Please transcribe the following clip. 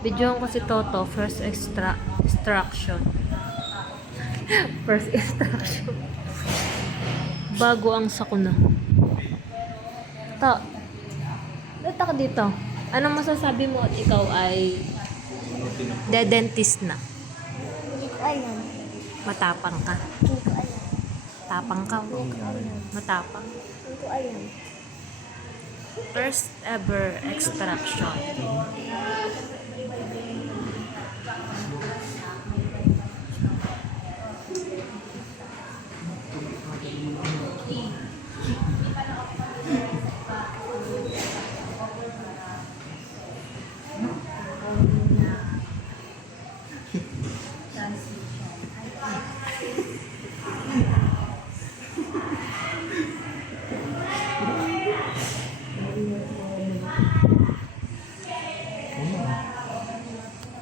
Videohan ko si Toto, first extraction. First extraction. Bago ang sakuna. Dito ka dito. Ano masasabi mo at ikaw ay dentist na? Hindi ko alam. Matapang ka. Hindi ko alam. Tapang ka. Hindi ko alam. Matapang. Hindi ko alam. First ever extraction.